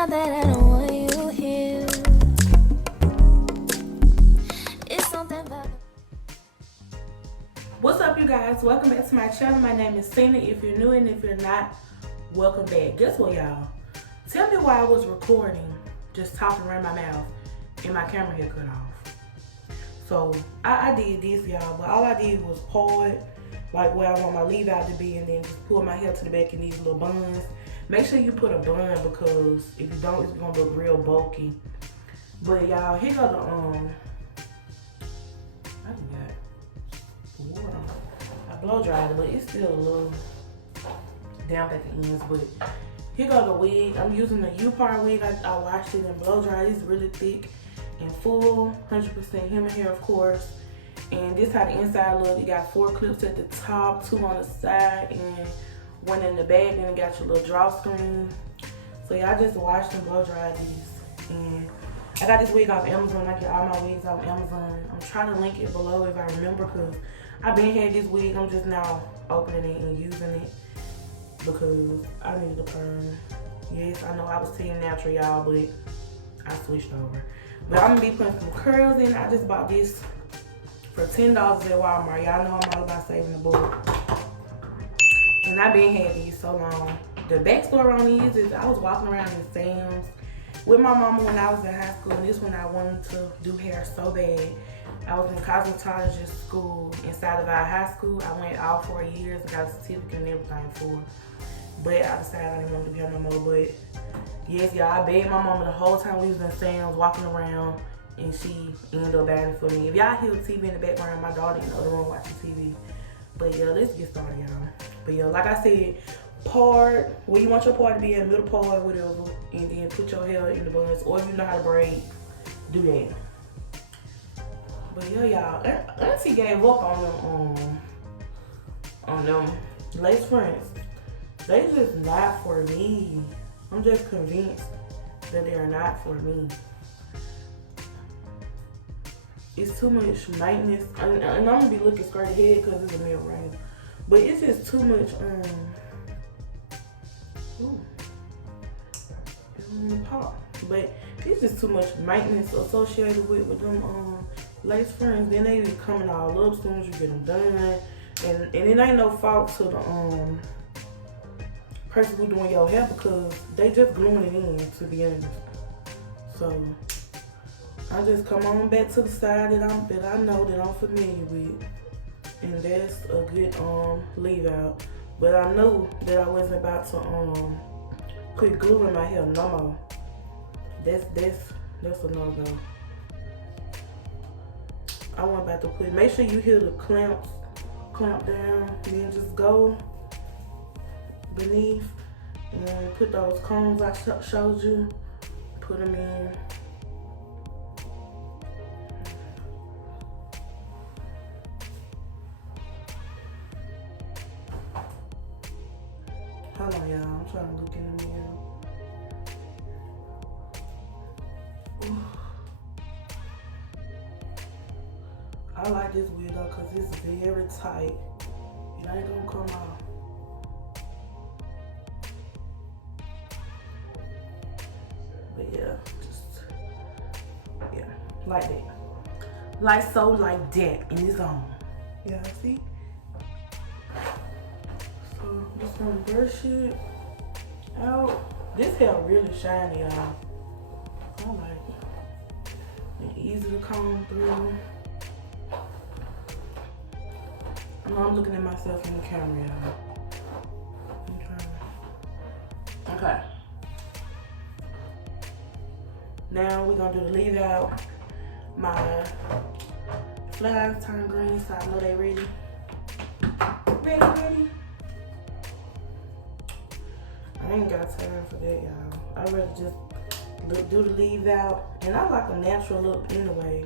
not that I don't want you here. It's something about. What's up, you guys? Welcome back to my channel. My name is Cena. If you're new and if you're not, welcome back. Guess what, y'all? Tell me why I was recording, just talking around my mouth, and my camera had cut off. So I did this, y'all, but all I did was part like where I want my leave out to be, and then just pull my hair to the back in these little buns. Make sure you put a bun, because if you don't, it's gonna look real bulky. But y'all, here go the I got water. I blow dried it, but it's still a little damp at the ends. But here go the wig. I'm using the U-part wig. I washed it and blow dried. It's really thick and full, 100% human hair, of course. And this how the inside look. You got 4 clips at the top, 2 on the side, and 1 in the back. And it got your little drawstring. So y'all just washed and blow dried these. And I got this wig off Amazon. I get all my wigs off Amazon. I'm trying to link it below if I remember, because I've been had this wig. I'm just now opening it and using it because I needed a perm. Yes, I know I was team natural, y'all, but I switched over. But I'm gonna be putting some curls in. I just bought this for $10 at Walmart. Y'all know I'm all about saving the book. And I've been had these so long. The backstory on these is I was walking around in Sam's with my mama when I was in high school, and this when I wanted to do hair so bad. I was in cosmetologist school inside of our high school. I went all 4 years and got a certificate and everything for it. But I decided I didn't want to do hair no more. But yes, y'all, I begged my mama the whole time we was in Sam's walking around, and she ended up buying it for me. If y'all hear the TV in the background, my daughter in the other room watching TV. But yeah, let's get started, y'all. But yeah, like I said, part where you want your part to be in, middle part, whatever, and then put your hair in the buns, or if you know how to braid, do that. But yeah, y'all, Auntie gave up on them lace fronts. They just not for me. I'm just convinced that they are not for me. It's too much maintenance, and I'm gonna be looking straight ahead because it's a mirror right. But it's just too much pop. But it's just too much maintenance associated with them lace fronts. Then they be coming all up as soon as you get them done, and it ain't no fault to the person who doing your hair, because they just gluing it in, to be honest. So I just come on back to the side that I know that I'm familiar with, and that's a good leave out. But I knew that I wasn't about to put glue in my hair no more. That's a no-go. I wasn't about to put. Make sure you hear the clamp down, then just go beneath and put those combs I showed you. Put them in. Hold on, y'all. I'm trying to look in the mirror. Ooh. I like this wig though, because it's very tight. It ain't gonna come off. But yeah, like that. Like so, like that, in this on. Yeah, see? So just gonna brush it out. This hair really shiny, y'all. I like it. And easy to comb through. I know I'm looking at myself in the camera, y'all. Okay. Now we're gonna do the leave out. My flags turn green, so I know they ready. Ready. I ain't got time for that, y'all. I'd rather just do the leave out. And I like a natural look anyway.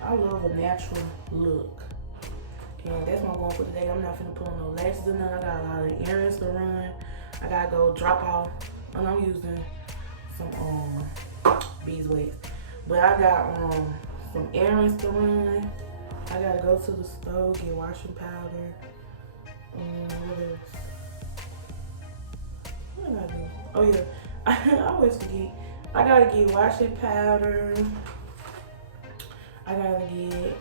I love a natural look. And that's what I'm going for today. I'm not finna put on no lashes or nothing. I got a lot of earrings to run. I gotta go drop off. And I'm using some beeswax. But I got some earrings to run. I gotta go to the store, get washing powder. What else? What did I do? Oh yeah, I always forget. I gotta get washing powder. I gotta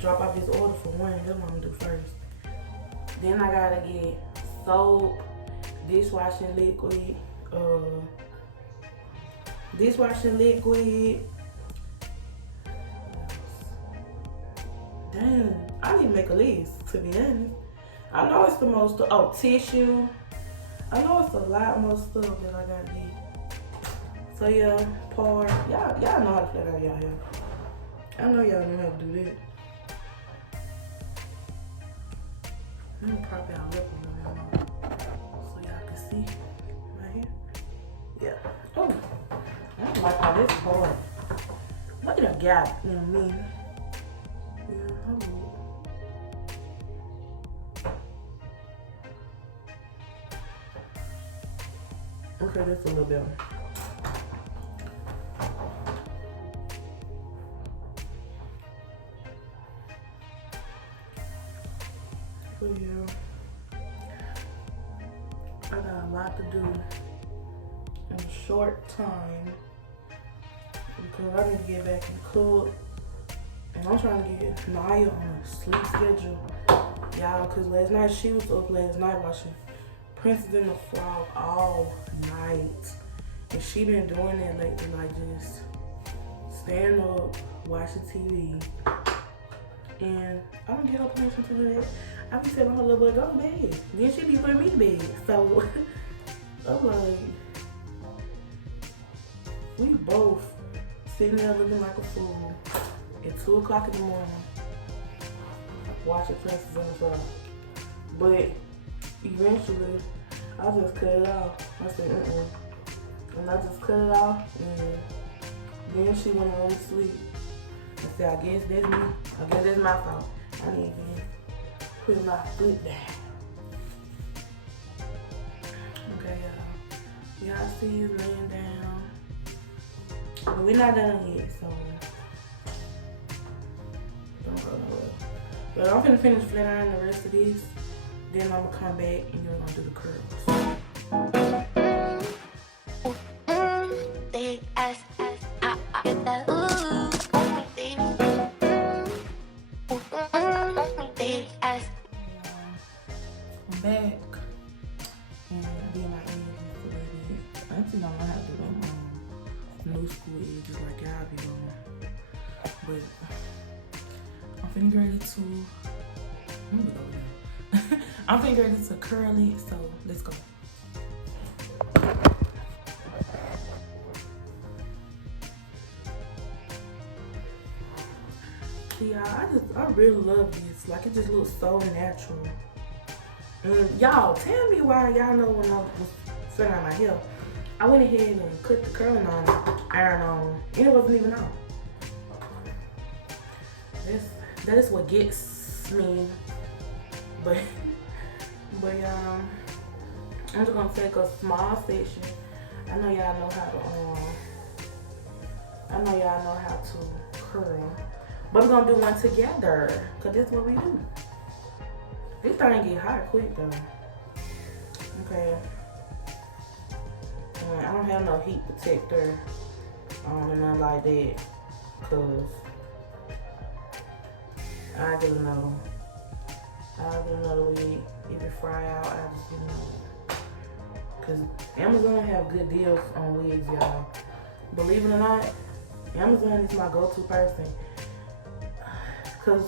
drop off his order for one. That's what I'm gonna do first. Then I gotta get soap, dishwashing liquid, Dang, I need to make a list, to be honest. I know it's the most, tissue. I know it's a lot more stuff that I gotta get. So yeah, y'all know how to flat out y'all hair. I know y'all know how to do that. Let me prop y'all up a little bit more so y'all can see my hair. Yeah. Oh, I don't like how this is hard. Look at the gap, you know what I mean? Yeah, hold on. Okay, that's a little better. So yeah, I got a lot to do in a short time because I need to get back and cook. And I'm trying to get Naya on a sleep schedule, y'all, because last night she was up last night watching Princess and the Frog all night. And she been doing that lately, like just staying up, watching TV. And I don't get her permission to do that. I be telling her little boy, go to bed. Then she be putting me to bed. So I'm like, we both sitting there looking like a fool at 2 o'clock in the morning watching Princess and the Frog. But eventually, I just cut it off. I said, And I just cut it off, and then she went on to sleep. I said, I guess that's me. I guess that's my fault. I need to put my foot down. Okay, y'all. Y'all see you laying down. But we're not done yet, so don't go nowhere. But I'm finna finish flat iron the rest of these. Then I'm gonna come back and you're gonna do the curls. I'm back and I did my edges a little bit. I actually don't know how to do them new school edges like y'all be doing. But I'm finna get ready to, let me go there. I'm finna get ready to curl it, so let's go. See y'all, I really love this. Like, it just looks so natural. And y'all, tell me why y'all know when I was filling out my hair, I went ahead and cut the curling on, iron on, and it wasn't even on. That is what gets me. But y'all, I'm just gonna take a small section. I know y'all know how to curl. But we're gonna do one together, cause that's what we do. This thing get hot quick though. Okay. I don't have no heat protector, and nothing like that, cause I get another wig. If it fry out, I just get another. Cause Amazon have good deals on wigs, y'all. Believe it or not, Amazon is my go-to person. Cause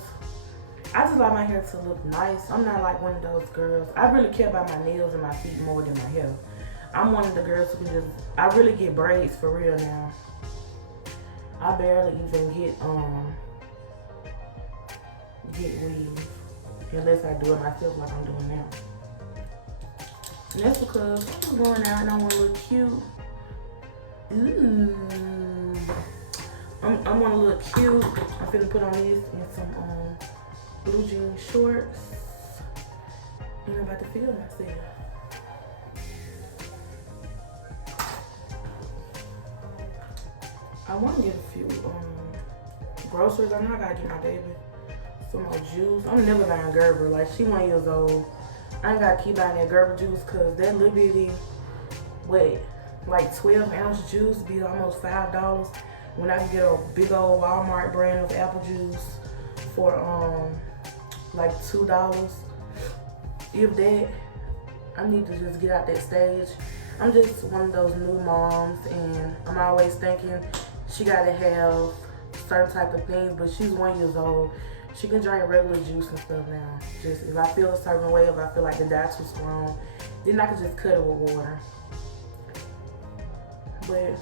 I just like my hair to look nice. I'm not like one of those girls. I really care about my nails and my feet more than my hair. I'm one of the girls who can I really get braids for real now. I barely even get weave unless I do it myself like I'm doing now. And that's because I'm going out and I want to look cute. Ooh. I want to look cute. I'm finna put on this and some blue jean shorts. And I'm about to feel myself. I want to get a few groceries. I know I gotta get my baby some more juice. I'm never buying Gerber. Like, she 1 year old. I ain't gotta keep buying that Gerber juice because that little bitty, wait, like 12-ounce juice be almost $5 when I can get a big old Walmart brand of apple juice for like $2. If that, I need to just get out that stage. I'm just one of those new moms, and I'm always thinking she gotta have certain type of things, but she's 1 year old. She can drink regular juice and stuff now. Just if I feel a certain way, if I feel like the dye too strong, then I can just cut it with water. But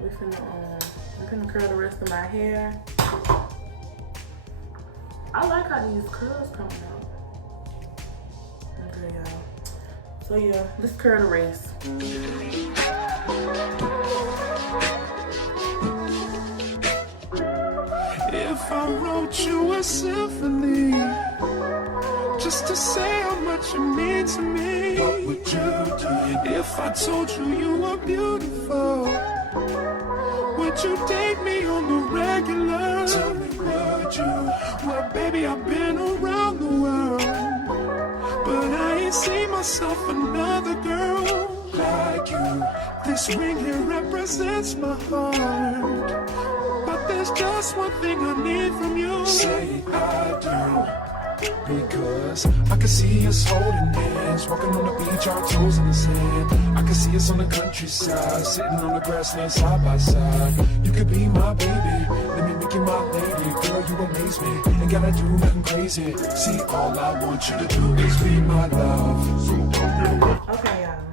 we're finna curl the rest of my hair. I like how these curls coming out. Okay, y'all. So yeah, let's curl the rest. If I wrote you a symphony just to say how much you mean to me, what would you do? If I told you you were beautiful, would you date me on the regular? Tell me, would you? Well, baby, I've been around the world, but I ain't seen myself another girl like you. This ring here represents my heart, but there's just one thing I need from you. Say I do. Because I can see us holding hands, walking on the beach, our toes in the sand. I can see us on the countryside, sitting on the grassland side by side. You could be my baby, let me make you my lady. Girl, you amaze me, ain't gotta do nothing crazy. See, all I want you to do is be my love. So okay, y'all.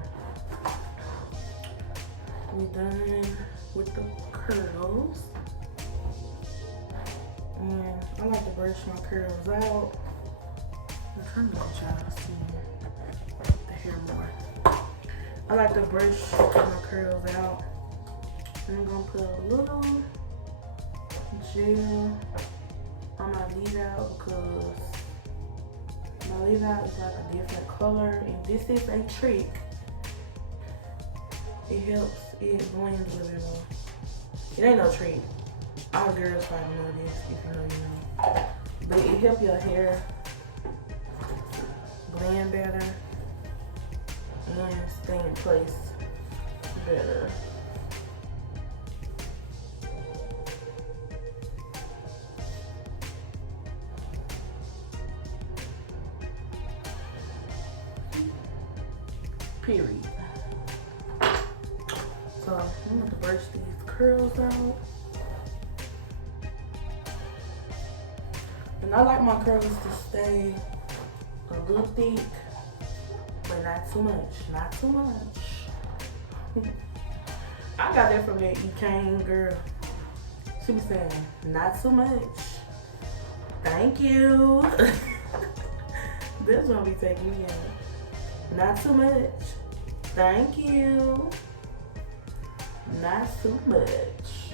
We done with the curls. And I like to brush my curls out. I'm trying to let y'all see the hair more. I like to brush my curls out. And I'm gonna put a little gel on my leave out because my leave out is like a different color, and this is a trick. It helps it blend a little bit more. It ain't no trick. All girls probably know this, if you know, you know. But it helps your hair blend better and stay in place better. Period. So I'm going to brush these curls out. And I like my curls to stay a little thick, but not too much. Not too much. I got that from that E-Kane girl. She be saying, not too much. Thank you. This one be taking me out. Not too much. Thank you. Not too much.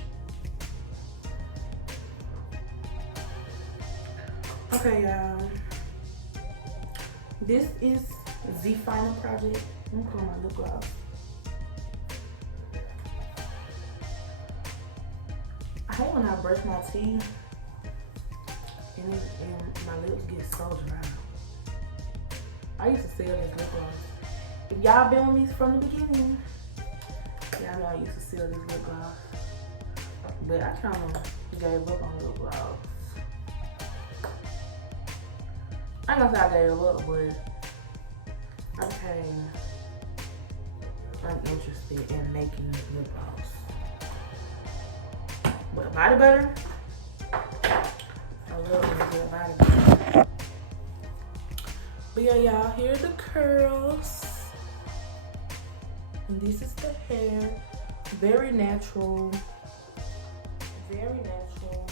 Okay, y'all. This is the final project. I'm gonna put on my lip gloss. I hate when I brush my teeth and my lips get so dry. I used to sell this lip gloss. If y'all been with me from the beginning, y'all know I used to sell this lip gloss. But I kind of gave up on lip gloss. I ain't gonna say I gave up, but I'm interested in making lip gloss. But body butter, I love when I get body butter. But yeah, y'all, here are the curls. And this is the hair. Very natural. Very natural.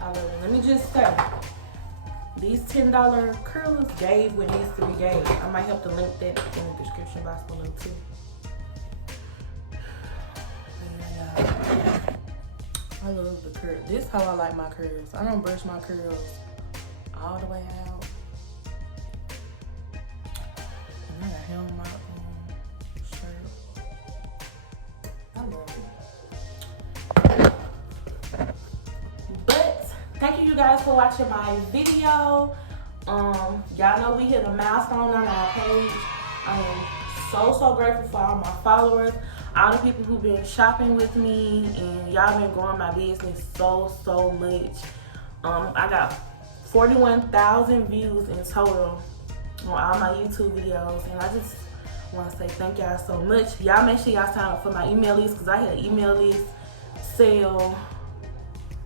I love it. Let me just say, these $10 curlers gave what needs to be gave. I might have to link that in the description box below too. Yeah, I love the curl. This is how I like my curls. I don't brush my curls all the way out. And I got hair on my shirt. I love it. But thank you guys for watching my video. Y'all know we hit a milestone on our page. so grateful for all my followers, all the people who've been shopping with me, and y'all been growing my business so much. I got 41,000 views in total on all my YouTube videos, and I just want to say thank y'all so much. Y'all make sure y'all sign up for my email list, because I had an email list sale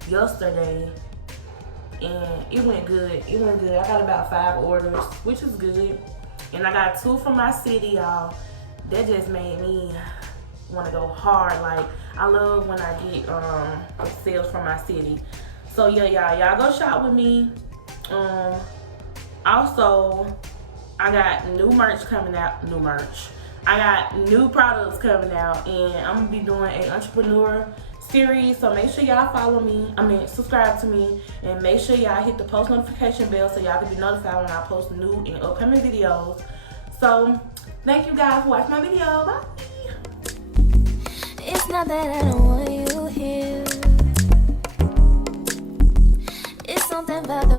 yesterday, and it went good. I got about 5 orders, which is good, and I got 2 from my city, y'all. That just made me want to go hard. Like, I love when I get sales from my city. So yeah, y'all go shop with me. Also, I got new merch coming out. I got new products coming out, and I'm gonna be doing an entrepreneur series. So make sure y'all follow me. Subscribe to me, and make sure y'all hit the post notification bell so y'all can be notified when I post new and upcoming videos. So thank you guys for watching my video. Bye. It's not that I don't want you here. It's something about the